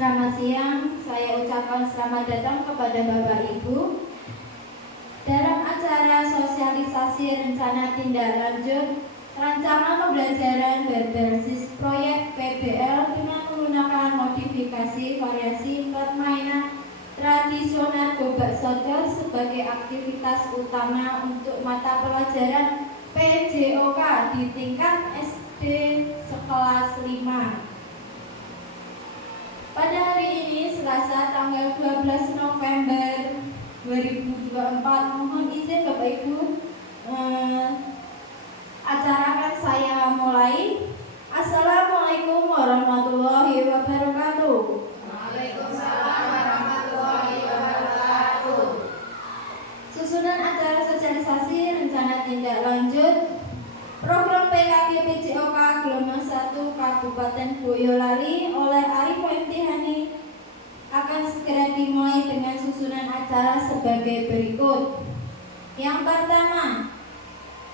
Selamat siang, saya ucapkan selamat datang kepada Bapak Ibu dalam acara sosialisasi rencana tindak lanjut rancangan pembelajaran berbasis proyek PBL dengan menggunakan modifikasi variasi permainan tradisional gobak sodor sebagai aktivitas utama untuk mata pelajaran PJOK di tingkat SD sekelas 5. Pada hari ini, Selasa tanggal 12 November 2024, mohon izin Bapak Ibu, acara akan saya mulai. Assalamualaikum warahmatullahi wabarakatuh. Waalaikumsalam warahmatullahi wabarakatuh. Susunan acara sosialisasi rencana tindak lanjut program PKG PJOK gelombang 1 Kabupaten Boyolali oleh Arif Imtihani akan segera dimulai dengan susunan acara sebagai berikut. Yang pertama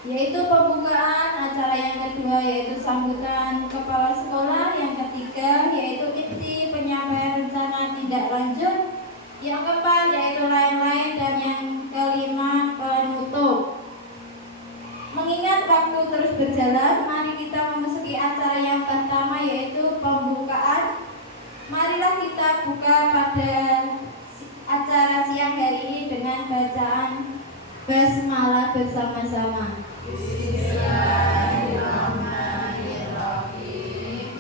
yaitu pembukaan, acara yang kedua yaitu sambutan kepala sekolah, yang ketiga yaitu inti penyampaian rencana tindak lanjut, yang keempat yaitu lain-lain, dan yang kelima penutup. Mengingat waktu terus berjalan, mari kita memasuki acara yang pertama yaitu pembukaan. Marilah kita buka pada acara siang hari ini dengan bacaan basmalah bersama-sama. Bismillahirrahmanirrahim.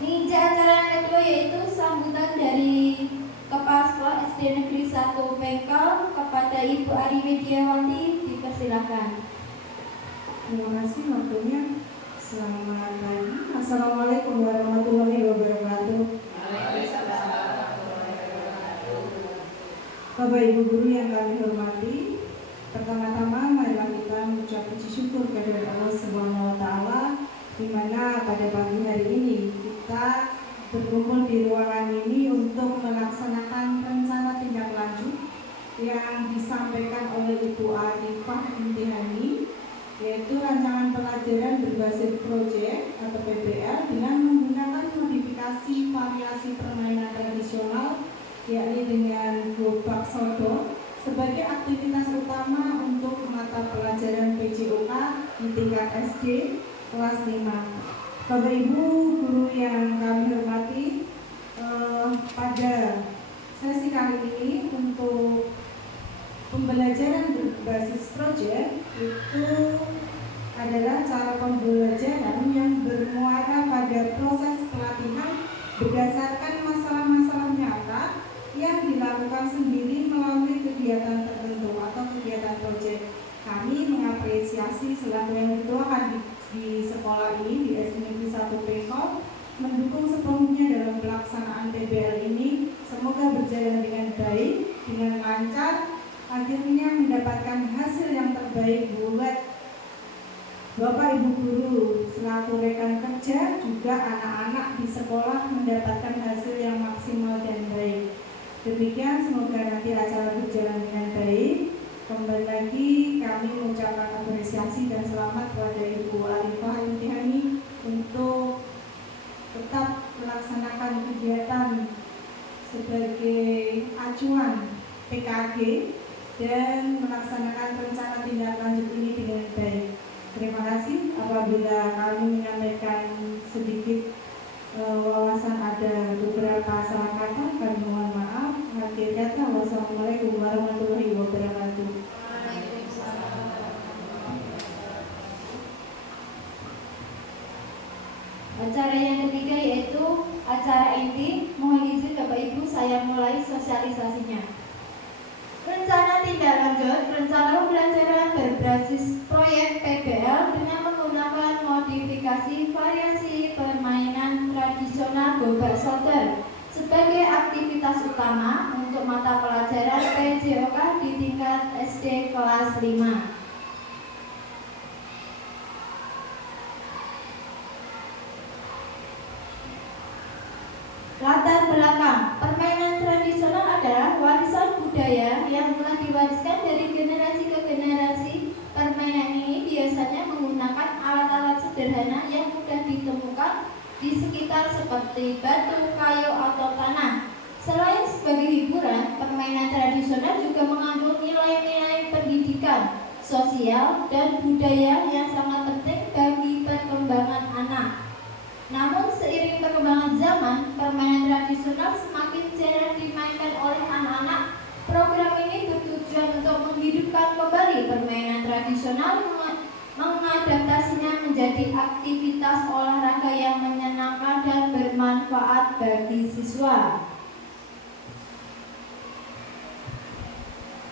Ini acara yang kedua yaitu sambutan dari Kepala Sekolah SD Negeri 1 Bengkel kepada Ibu Ari Widiawati, dipersilakan. Terima kasih waktunya. Selamat pagi. Assalamualaikum warahmatullahi wabarakatuh. Bapak Ibu guru yang kami hormati, pertama-tama marilah kita mengucap puji syukur kepada Allah Subhanahu wa taala di mana pada pagi hari ini kita berkumpul di ruangan ini untuk melaksanakan rencana tindak lanjut yang disampaikan oleh Ibu Arifah Imtihani, yaitu rancangan pelajaran berbasis proyek atau PBL dengan menggunakan modifikasi variasi permainan tradisional, yakni dengan gobak sodor sebagai aktivitas utama untuk mata pelajaran PJOK di tingkat SD kelas 5. Bapak Ibu guru yang kami hormati, pada sesi kali ini untuk pembelajaran berbasis proyek itu adalah cara pembelajaran yang bermuara pada proses pelatihan berdasarkan masalah-masalah nyata yang dilakukan sendiri melalui kegiatan tertentu atau kegiatan proyek. Kami mengapresiasi selaku yang dituakan di sekolah ini, di SD Negeri 1 Bengkel, mendukung sepenuhnya dalam pelaksanaan PBL ini. Semoga berjalan dengan baik, dengan lancar, akhirnya mendapatkan hasil yang terbaik buat Bapak Ibu guru selaku rekan kerja, juga anak-anak di sekolah mendapatkan hasil yang maksimal dan baik. Demikian, semoga nanti acara berjalan dengan baik. Kembali lagi kami mengucapkan apresiasi dan selamat kepada Ibu Arifah Imtihani untuk tetap melaksanakan kegiatan sebagai acuan PKG dan melaksanakan rencana tindak lanjut ini dengan baik. Terima kasih. Apabila kami menyampaikan sedikit wawasan ada beberapa salah kata, kami mohon maaf. Akhir kata, wassalamualaikum warahmatullahi wabarakatuh. Acara yang ketiga yaitu acara inti. Mohon izin Bapak Ibu, saya mulai sosialisasinya. Rencana tindak lanjut rencana pembelajaran berbasis proyek PBL dengan menggunakan modifikasi variasi permainan tradisional gobak sodor sebagai aktivitas utama untuk mata pelajaran PJOK di tingkat SD kelas 5. Latar belakang permainan tradisional adalah warisan budaya yang telah diwariskan dari generasi ke generasi. Permainan ini biasanya menggunakan alat-alat sederhana yang mudah ditemukan di sekitar seperti batu, kayu, atau sosial dan budaya yang sangat penting bagi perkembangan anak. Namun seiring perkembangan zaman, permainan tradisional semakin jarang dimainkan oleh anak-anak. Program ini bertujuan untuk menghidupkan kembali permainan tradisional, mengadaptasinya menjadi aktivitas olahraga yang menyenangkan dan bermanfaat bagi siswa.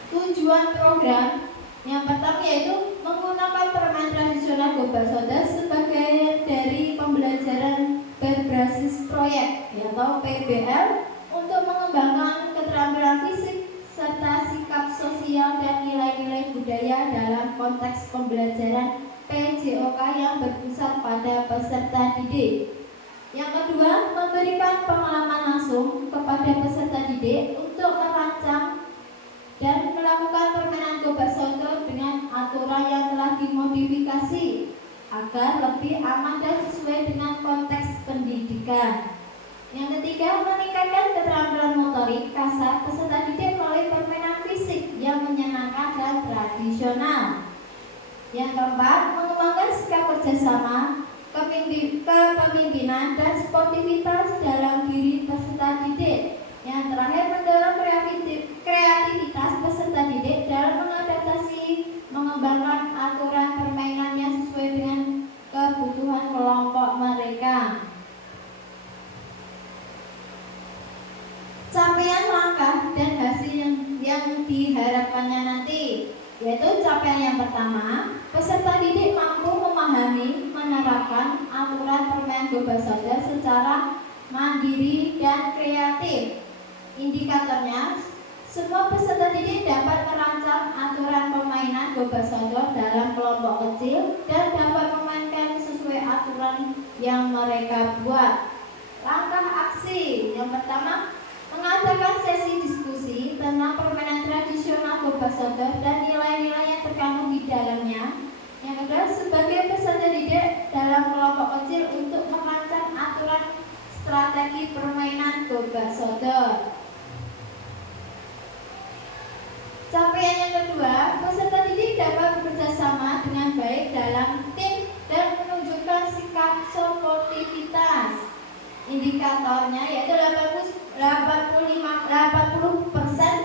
Tujuan program yang pertama yaitu menggunakan permainan tradisional Gobak Sodo sebagai dari pembelajaran berbasis proyek atau PBL untuk mengembangkan keterampilan fisik serta sikap sosial dan nilai-nilai budaya dalam konteks pembelajaran PJOK yang berpusat pada peserta didik. Yang kedua, memberikan pengalaman langsung kepada peserta didik untuk merancang dan melakukan permainan Gobak Sodo dengan aturan yang telah dimodifikasi agar lebih aman dan sesuai dengan konteks pendidikan. Yang ketiga, meningkatkan keterampilan motorik kasar peserta didik melalui permainan fisik yang menyenangkan dan tradisional. Yang keempat, mengembangkan sikap kerjasama, kepemimpinan, dan sportivitas dalam diri peserta didik. Yang terakhir, mendorong kreativitas peserta didik dalam mengadaptasi, mengembangkan aturan permainan yang sesuai dengan kebutuhan kelompok mereka. Capaian langkah dan hasil yang diharapkannya nanti, yaitu capaian yang pertama, peserta didik mampu memahami, menerapkan aturan permainan Gobak Sodo secara mandiri dan kreatif. Indikatornya, semua peserta didik dapat merancang aturan permainan Gobak Sodo dalam kelompok kecil dan dapat memainkan sesuai aturan yang mereka buat. Langkah aksi yang pertama, mengadakan sesi diskusi tentang permainan tradisional Gobak Sodo dan nilai-nilai yang terkandung di dalamnya. Yang kedua, sebagai peserta didik dalam kelompok kecil untuk merancang aturan strategi permainan Gobak Sodo. Capaian yang kedua, peserta didik dapat bekerja sama dengan baik dalam tim dan menunjukkan sikap sportivitas. Indikatornya yaitu 80%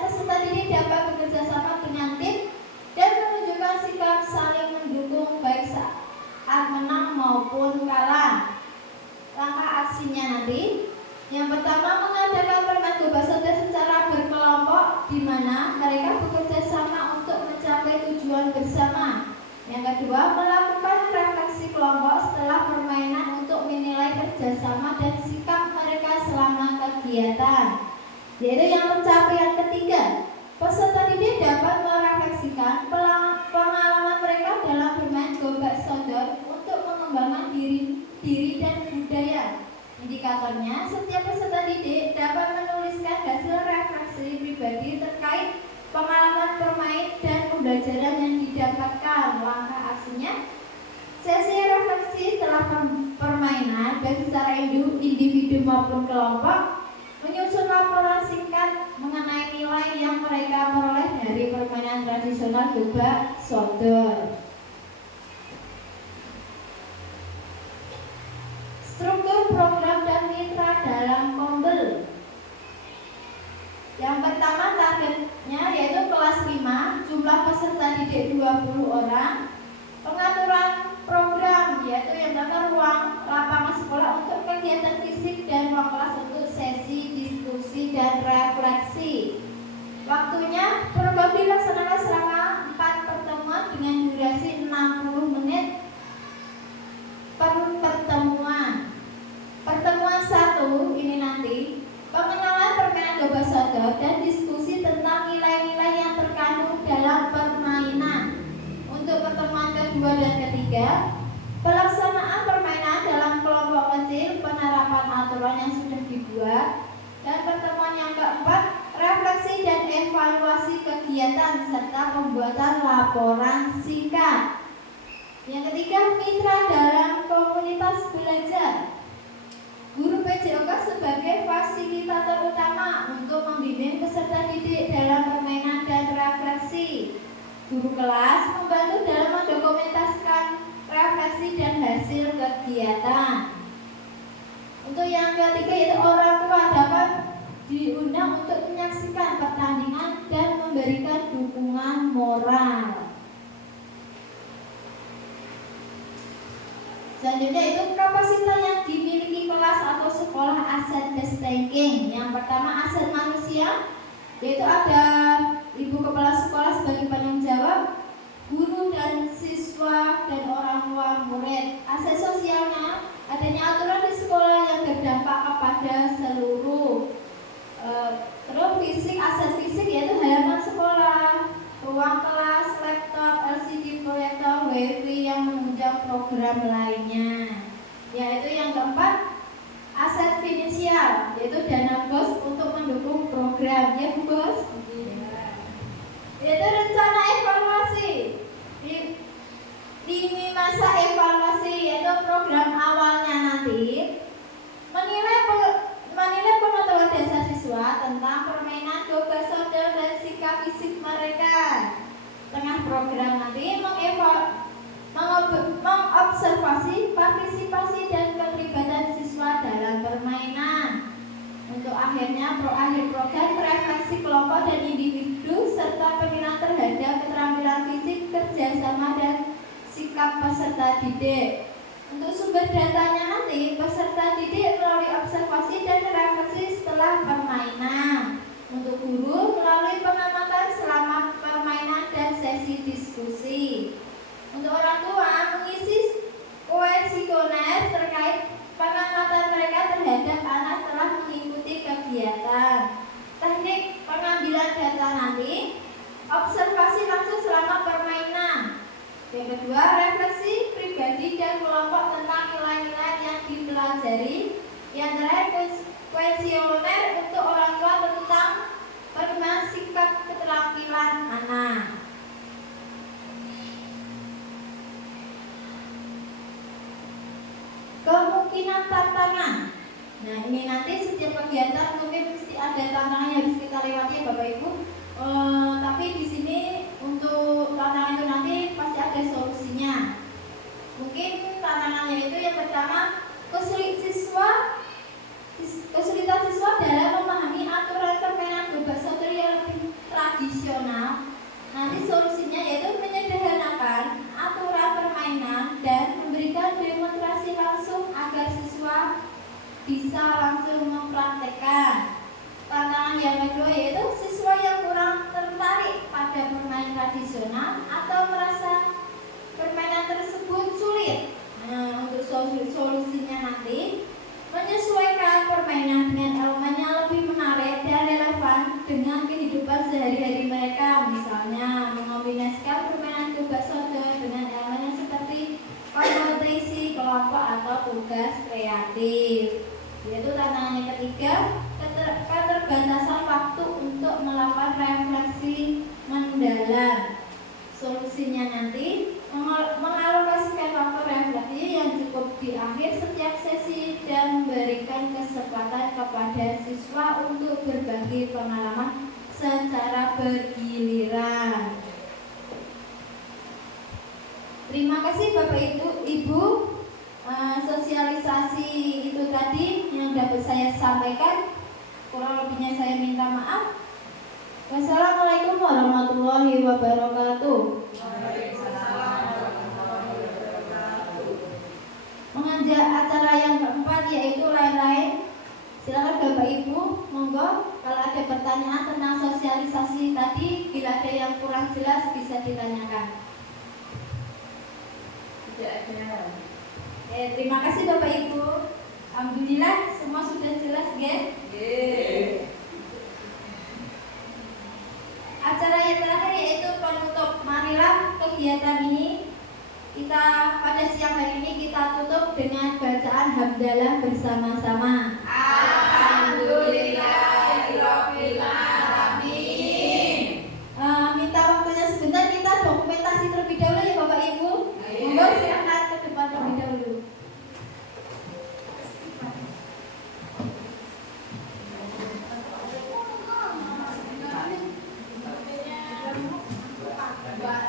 peserta didik dapat bekerja sama dengan tim dan menunjukkan sikap saling mendukung baik saat menang maupun kalah. Langkah aksinya nanti, yang pertama, mengadakan permainan Gobak Sodo secara berkelompok di mana mereka bekerja sama untuk mencapai tujuan bersama. Yang kedua, melakukan refleksi kelompok setelah permainan untuk menilai kerjasama dan sikap mereka selama kegiatan. Yaitu yang pencapaian ketiga, peserta didik dapat merefleksikan pengalaman mereka dalam bermain Gobak Sodo untuk mengembangkan diri dan budaya. Indikatornya, setiap peserta didik dapat menuliskan hasil refleksi pribadi terkait pengalaman bermain dan pembelajaran yang didapatkan. Langkah aksinya, sesi refleksi setelah permainan baik secara individu maupun kelompok, menyusun laporan singkat mengenai nilai yang mereka peroleh dari permainan tradisional Gobak Sodo. Struktur program dan mitra dalam Kombel. Yang pertama, targetnya yaitu kelas 5, jumlah peserta didik 20 orang. Pengaturan program yaitu yang pertama, ruang lapangan sekolah untuk kegiatan fisik dan ruang kelas untuk sesi diskusi dan refleksi. Waktunya, program dilaksanakan selama 4 pertemuan dengan durasi 60 menit per pertemuan. Pertemuan 1 ini nanti pengenalan permainan Gobak Sodo dan diskusi tentang nilai-nilai yang terkandung dalam permainan. Untuk pertemuan kedua dan ketiga, pelaksanaan permainan dalam kelompok kecil, penerapan aturan yang sudah dibuat. Dan pertemuan yang keempat, refleksi dan evaluasi kegiatan serta pembuatan laporan singkat. Yang ketiga, mitra dalam komunitas belajar. Guru PJOK sebagai fasilitator utama untuk membimbing peserta didik dalam permainan dan refleksi. Guru kelas membantu dalam mendokumentasikan refleksi dan hasil kegiatan. Untuk yang ketiga yaitu orang tua dapat diundang untuk menyaksikan pertandingan dan memberikan dukungan moral. Selanjutnya itu kapasitas yang dimiliki kelas atau sekolah asset based thinking. Yang pertama aset manusia, yaitu ada ibu kepala sekolah sebagai penanggung jawab, guru dan siswa dan orang tua murid. Aset sosialnya adanya aturan di sekolah yang berdampak kepada seluruh. Terus fisik, aset fisik yaitu halaman sekolah, ruang kelas, laptop, LCD proyektor, wifi yang menunjang program lainnya. Yaitu yang keempat, aset finansial yaitu dana BOS untuk mendukung program. Ya Bu Bos? Yaitu rencana evaluasi. Di masa evaluasi yaitu program awalnya nanti menilai pengetahuan dasar siswa tentang permainan domba sodor dan sikap fisik mereka. Tengah program nanti mengobservasi partisipasi dan keterlibatan siswa dalam permainan. Untuk akhir program refleksi kelompok dan individu serta penilaian terhadap keterampilan fisik, kerjasama dan sikap peserta didik. Untuk sumber datanya nanti peserta didik melalui observasi dan refleksi setelah permainan. Untuk guru melalui pengamatan selama permainan dan sesi diskusi. Untuk orang tua mengisi kuesioner terkait pengamatan mereka terhadap anak setelah mengikuti kegiatan. Teknik pengambilan data nanti observasi langsung selama permainan. Yang kedua, refleksi pribadi dan kelompok tentang nilai-nilai yang dipelajari. Yang terakhir, kuesioner untuk orang tua tentang perkembangan sikap keterampilan anak. Kemungkinan tantangan. Nah, ini nanti setiap kegiatan mungkin mesti ada tantangan yang harus kita lewati ya Bapak Ibu. Tapi di sini untuk tantangan itu nanti pasti ada solusinya. Mungkin tantangannya itu yang pertama kesulitan siswa dalam memahami aturan permainan domba sodor yang lebih tradisional. Nanti solusinya yaitu menyederhanakan aturan permainan dan memberikan demonstrasi langsung agar siswa bisa langsung mempraktekkan. Tantangan yang kedua yaitu siswa yang kurang tertarik pada permainan tradisional atau merasa permainan tersebut sulit. Nah, untuk solusinya nanti menyesuaikan permainan dengan elemen yang lebih menarik dan relevan dengan kehidupan sehari-hari mereka. Misalnya mengombinasikan permainan domba sodor dengan elemen seperti kompetisi kelompok atau tugas kreatif. Yaitu tantangan yang ketiga, keterbatasan waktu untuk melakukan refleksi mendalam. Solusinya nanti mengalokasikan waktu refleksi yang cukup di akhir setiap sesi dan memberikan kesempatan kepada siswa untuk berbagi pengalaman secara bergiliran. Terima kasih Bapak Ibu. Sosialisasi itu tadi yang dapat saya sampaikan. Kurang lebihnya saya minta maaf. Wassalamualaikum warahmatullahi wabarakatuh. Mengajak acara yang keempat yaitu lain-lain. Silakan Bapak Ibu, monggo kalau ada pertanyaan tentang sosialisasi tadi, bila ada yang kurang jelas bisa ditanyakan. Tidak ada. Terima kasih Bapak Ibu. Alhamdulillah semua sudah jelas, ya? Acara yang terakhir yaitu penutup. Marilah kegiatan ini kita pada siang hari ini kita tutup dengan bacaan hamdalah bersama-sama. Alhamdulillahirabbil alamin. Minta waktunya sebentar, kita dokumentasi terlebih dahulu ya Bapak Ibu. Monggo silakan ke depan terlebih dahulu. Mbak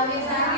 Sami-sami.